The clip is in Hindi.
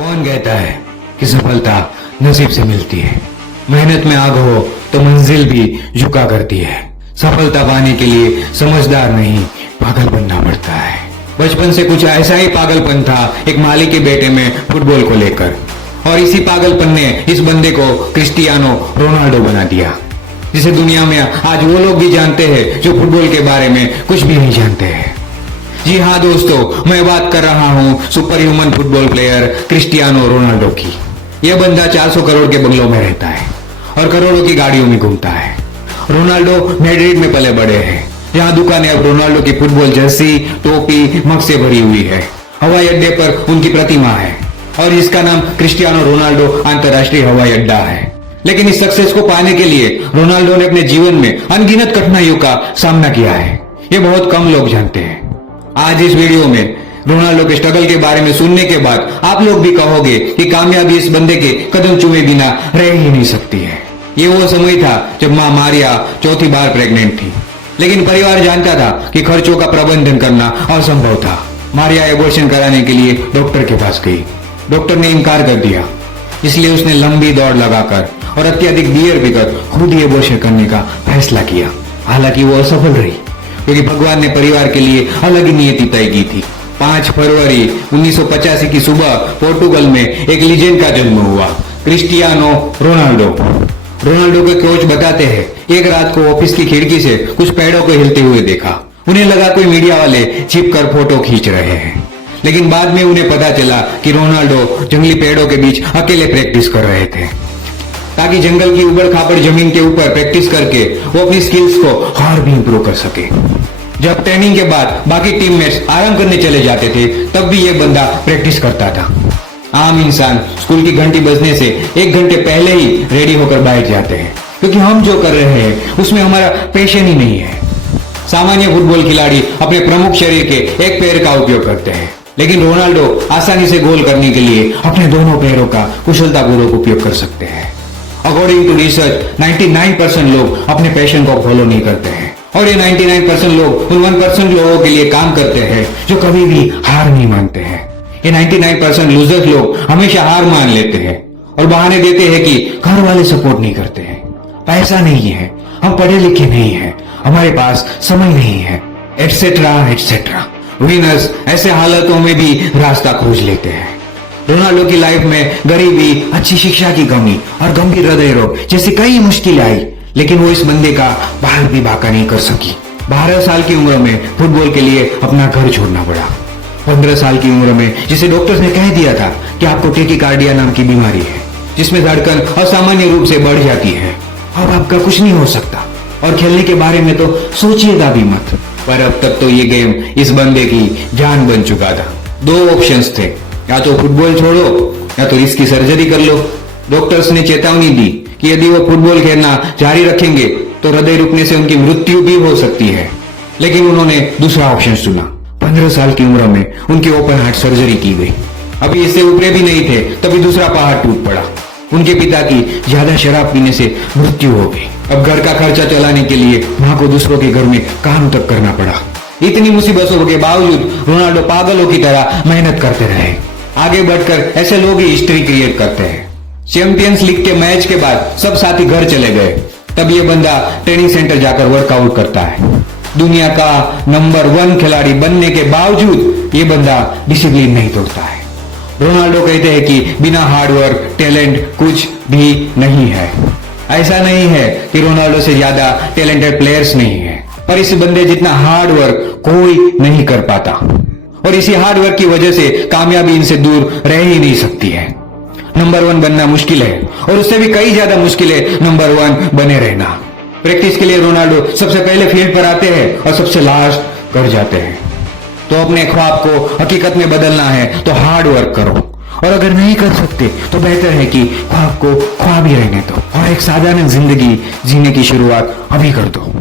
कौन कहता है कि सफलता नसीब से मिलती है? मेहनत में आग हो तो मंजिल भी झुका करती है। सफलता पाने के लिए समझदार नहीं, पागल बनना पड़ता है। बचपन से कुछ ऐसा ही पागलपन था एक माली के बेटे में फुटबॉल को लेकर, और इसी पागलपन ने इस बंदे को क्रिस्टियानो रोनाल्डो बना दिया, जिसे दुनिया में आज वो लोग भी जानते हैं जो फुटबॉल के बारे में कुछ भी नहीं जानते हैं। जी हाँ दोस्तों, मैं बात कर रहा हूँ super human football player Cristiano Ronaldo की। यह बंदा 400 करोड़ के बंगलों में रहता है और करोड़ों की गाड़ियों में घूमता है। रोनाल्डो मैड्रिड में पले बड़े हैं, जहाँ दुकानें अब रोनाल्डो की फुटबॉल जर्सी, टोपी, मग से भरी हुई है। हवाई अड्डे पर उनकी प्रतिमा है और इसका नाम क्रिस्टियानो रोनाल्डो अंतर्राष्ट्रीय हवाई अड्डा है। लेकिन इस सक्सेस को पाने के लिए रोनाल्डो ने अपने जीवन में अनगिनत कठिनाइयों का सामना किया है। ये बहुत कम लोग जानते हैं। आज इस वीडियो में रोनाल्डो के स्ट्रगल के बारे में सुनने के बाद आप लोग भी कहोगे कि कामयाबी इस बंदे के कदम चूमे बिना रह ही नहीं सकती है। ये वो समय था जब मां मारिया चौथी बार प्रेग्नेंट थी, लेकिन परिवार जानता था कि खर्चों का प्रबंधन करना असंभव था। मारिया एबॉर्शन कराने के लिए डॉक्टर के पास गई। डॉक्टर ने इनकार कर दिया, इसलिए उसने लंबी दौड़ लगाकर और अत्यधिक बियर पीकर खुद ही एबॉर्शन करने का फैसला किया। हालांकि वो असफल रही, क्योंकि भगवान ने परिवार के लिए अलग ही नियति तय की थी। 5 फरवरी 1985 की सुबह पोर्टुगल में एक लीजेंड का जन्म हुआ, क्रिस्टियानो रोनाल्डो। रोनाल्डो के कोच बताते हैं, एक रात को ऑफिस की खिड़की से कुछ पेड़ों को हिलते हुए देखा। उन्हें लगा कोई मीडिया वाले छिप कर फोटो खींच रहे हैं, लेकिन बाद में उन्हें पता चला कि रोनाल्डो जंगली पेड़ों के बीच अकेले प्रैक्टिस कर रहे थे, ताकि जंगल की उबड़ खाबड़ जमीन के ऊपर प्रैक्टिस करके वो अपनी स्किल्स को और भी इंप्रूव कर सके। जब ट्रेनिंग के बाद बाकी टीममेट्स आराम करने चले जाते थे, तब भी ये बंदा प्रैक्टिस करता था। आम इंसान स्कूल की घंटी बजने से 1 घंटे पहले ही रेडी होकर बैठ जाते हैं, क्योंकि हम जो कर रहे हैं उसमें हमारा पैशन ही नहीं है। सामान्य फुटबॉल खिलाड़ी अपने प्रमुख शरीर के एक पैर का उपयोग करते हैं, लेकिन रोनाल्डो आसानी से गोल करने के लिए अपने दोनों पैरों का कुशलतापूर्वक उपयोग कर सकते हैं। अकॉर्डिंग टू रिसर्च 99% लोग अपने पैशन को फॉलो नहीं करते हैं, और ये 99% लोग उन 1% लोगों के लिए काम करते हैं जो कभी भी हार नहीं मानते हैं। ये 99% लूजर्स लोग हमेशा हार मान लेते हैं और बहाने देते हैं कि घर वाले सपोर्ट नहीं करते हैं, पैसा नहीं है, हम पढ़े लिखे नहीं है, हमारे पास समय नहीं है, एटसेट्रा एटसेट्रा। विनर्स ऐसे हालातों में भी रास्ता खोज लेते हैं। रोनाल्डो की लाइफ में गरीबी, अच्छी शिक्षा की कमी और गंभीर हृदय रोग जैसी कई मुश्किलें आई, लेकिन वो इस बंदे का बाल भी बांका नहीं कर सकी। 12 साल की उम्र में फुटबॉल के लिए अपना घर छोड़ना पड़ा। 15 साल की उम्र में जिसे डॉक्टर्स ने कह दिया था कि आपको टेकिकार्डिया नाम की बीमारी है, जिसमें धड़कन असामान्य रूप से बढ़ जाती है, अब आपका कुछ नहीं हो सकता, और खेलने के बारे में तो सोचिएगा भी मत। पर अब तक तो ये गेम इस बंदे की जान बन चुका था। 2 ऑप्शंस थे, या तो फुटबॉल छोड़ो या तो इसकी सर्जरी कर लो। डॉक्टर्स ने चेतावनी दी कि यदि वो फुटबॉल खेलना जारी रखेंगे तो हृदय रुकने से उनकी मृत्यु भी हो सकती है, लेकिन उन्होंने दूसरा ऑप्शन चुना। 15 साल की उम्र में उनकी ओपन हार्ट सर्जरी की गई। अभी इससे उभरे भी नहीं थे, तभी दूसरा पहाड़ टूट पड़ा। उनके पिता की ज्यादा शराब पीने से मृत्यु हो गई। अब घर का खर्चा चलाने के लिए मां को दूसरों के घर में काम तक करना पड़ा। इतनी मुसीबतों के बावजूद रोनाल्डो पागलों की तरह मेहनत करते रहे। आगे बढ़कर ऐसे लोग ही हिस्ट्री क्रिएट करते हैं। चैंपियंस लीग के मैच के बाद सब साथी घर चले गए, तब ये बंदा ट्रेनिंग सेंटर जाकर वर्कआउट करता है। दुनिया का नंबर 1 खिलाड़ी बनने के बावजूद ये बंदा डिसिप्लिन नहीं तोड़ता है। रोनाल्डो कहते हैं कि बिना हार्डवर्क, टैलेंट कुछ भी नहीं है। ऐसा नहीं है कि रोनाल्डो से ज्यादा टैलेंटेड प्लेयर्स नहीं है, पर इस बंदे जितना हार्डवर्क कोई नहीं कर पाता, और इसी हार्डवर्क की वजह से कामयाबी इनसे दूर रह ही नहीं सकती है। नंबर 1 बनना मुश्किल है, और उससे भी कई ज्यादा मुश्किल है नंबर 1 बने रहना। प्रैक्टिस के लिए रोनाल्डो सबसे पहले फील्ड पर आते हैं और सबसे लास्ट कर जाते हैं। तो अपने ख्वाब को हकीकत में बदलना है तो हार्ड वर्क करो, और अगर नहीं कर सकते तो बेहतर है कि ख्वाब को ख्वाब ही रहने दो और एक साधारण जिंदगी जीने की शुरुआत अभी कर दो।